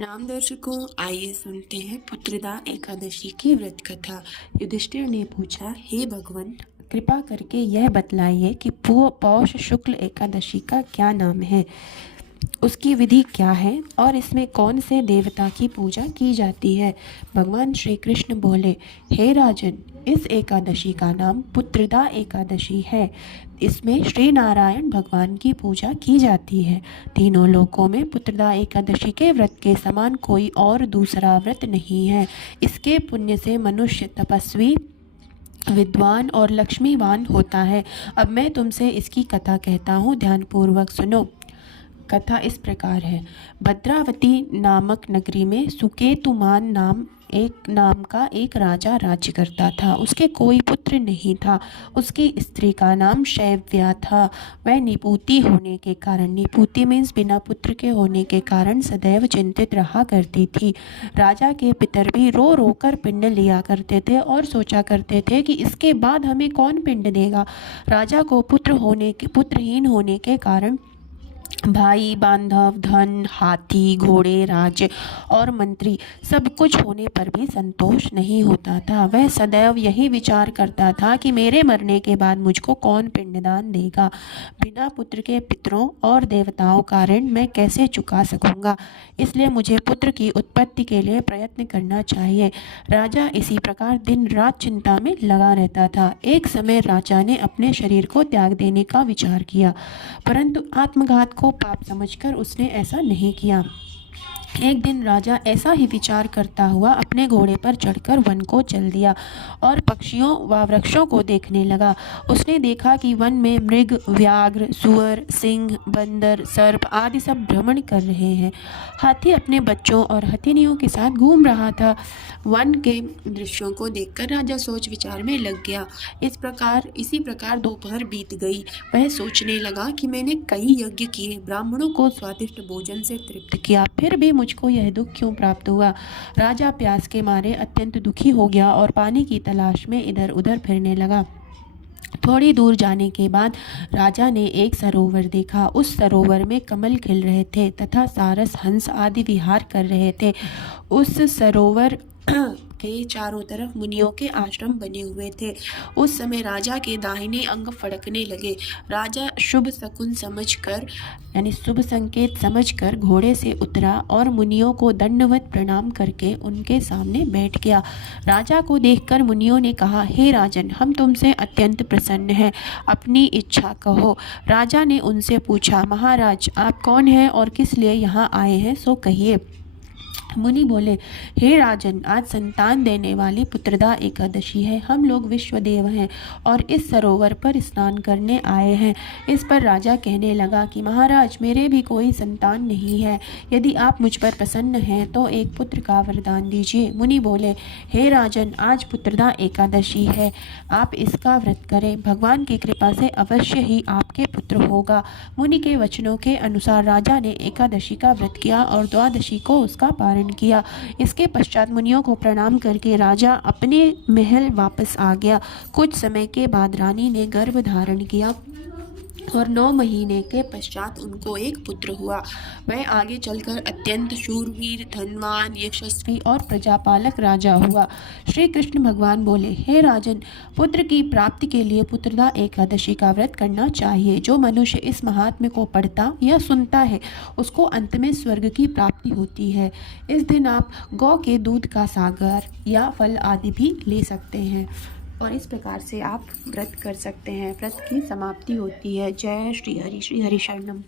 राम दर्शकों, आइए सुनते हैं पुत्रदा एकादशी की व्रत कथा। युधिष्ठिर ने पूछा, हे भगवान, कृपा करके यह बतलाइए कि पौष शुक्ल एकादशी का क्या नाम है, उसकी विधि क्या है और इसमें कौन से देवता की पूजा की जाती है। भगवान श्री कृष्ण बोले, हे राजन, इस एकादशी का नाम पुत्रदा एकादशी है। इसमें श्री नारायण भगवान की पूजा की जाती है। तीनों लोकों में पुत्रदा एकादशी के व्रत के समान कोई और दूसरा व्रत नहीं है। इसके पुण्य से मनुष्य तपस्वी, विद्वान और लक्ष्मीवान होता है। अब मैं तुमसे इसकी कथा कहता हूँ, ध्यानपूर्वक सुनो। कथा इस प्रकार है। भद्रावती नामक नगरी में सुकेतुमान नाम का एक राजा राज्य करता था। उसके कोई पुत्र नहीं था। उसकी स्त्री का नाम शैव्या था। वह निपुती होने के कारण, निपुती मीन्स बिना पुत्र के होने के कारण, सदैव चिंतित रहा करती थी। राजा के पितर भी रो रो कर पिंड लिया करते थे और सोचा करते थे कि इसके बाद हमें कौन पिंड देगा। राजा को पुत्रहीन होने के कारण भाई, बांधव, धन, हाथी, घोड़े, राज्य और मंत्री सब कुछ होने पर भी संतोष नहीं होता था। वह सदैव यही विचार करता था कि मेरे मरने के बाद मुझको कौन पिंडदान देगा। बिना पुत्र के पितरों और देवताओं का ऋण मैं कैसे चुका सकूंगा, इसलिए मुझे पुत्र की उत्पत्ति के लिए प्रयत्न करना चाहिए। राजा इसी प्रकार दिन रात चिंता में लगा रहता था। एक समय राजा ने अपने शरीर को त्याग देने का विचार किया, परंतु आत्मघात को पाप समझकर उसने ऐसा नहीं किया। एक दिन राजा ऐसा ही विचार करता हुआ अपने घोड़े पर चढ़कर वन को चल दिया और पक्षियों व वृक्षों को देखने लगा। उसने देखा कि वन में मृग, व्याघ्र, सुअर, सिंह, बंदर, सर्प आदि सब भ्रमण कर रहे हैं। हाथी अपने बच्चों और हथिनियों के साथ घूम रहा था। वन के दृश्यों को देखकर राजा सोच विचार में लग गया। इसी प्रकार दोपहर बीत गई। वह सोचने लगा कि मैंने कई यज्ञ किए, ब्राह्मणों को स्वादिष्ट भोजन से तृप्त किया, फिर भी मुझको यह दुख क्यों प्राप्त हुआ। राजा प्यास के मारे अत्यंत दुखी हो गया और पानी की तलाश में इधर उधर फिरने लगा। थोड़ी दूर जाने के बाद राजा ने एक सरोवर देखा। उस सरोवर में कमल खिल रहे थे तथा सारस, हंस आदि विहार कर रहे थे। उस सरोवर के चारों तरफ मुनियों के आश्रम बने हुए थे। उस समय राजा के दाहिने अंग फड़कने लगे। राजा शुभ संकेत समझकर घोड़े से उतरा और मुनियों को दंडवत प्रणाम करके उनके सामने बैठ गया। राजा को देखकर मुनियों ने कहा, हे राजन, हम तुमसे अत्यंत प्रसन्न हैं, अपनी इच्छा कहो। राजा ने उनसे पूछा, महाराज, आप कौन हैं और किस लिए यहाँ आए हैं, सो कहिए। मुनि बोले, हे राजन, आज संतान देने वाली पुत्रदा एकादशी है। हम लोग विश्वदेव हैं और इस सरोवर पर स्नान करने आए हैं। इस पर राजा कहने लगा कि महाराज, मेरे भी कोई संतान नहीं है। यदि आप मुझ पर प्रसन्न हैं तो एक पुत्र का वरदान दीजिए। मुनि बोले, हे राजन, आज पुत्रदा एकादशी है, आप इसका व्रत करें। भगवान की कृपा से अवश्य ही आपके पुत्र होगा। मुनि के वचनों के अनुसार राजा ने एकादशी का व्रत किया और द्वादशी को उसका पारण किया। इसके पश्चात मुनियों को प्रणाम करके राजा अपने महल वापस आ गया। कुछ समय के बाद रानी ने गर्भ धारण किया और 9 महीने के पश्चात उनको एक पुत्र हुआ। वह आगे चलकर अत्यंत शूरवीर, धनवान, यशस्वी और प्रजापालक राजा हुआ। श्री कृष्ण भगवान बोले, हे राजन, पुत्र की प्राप्ति के लिए पुत्रदा एकादशी का व्रत करना चाहिए। जो मनुष्य इस महात्म्य को पढ़ता या सुनता है, उसको अंत में स्वर्ग की प्राप्ति होती है। इस दिन आप गौ के दूध का सागर या फल आदि भी ले सकते हैं और इस प्रकार से आप व्रत कर सकते हैं। व्रत की समाप्ति होती है। जय श्री हरि शरणम।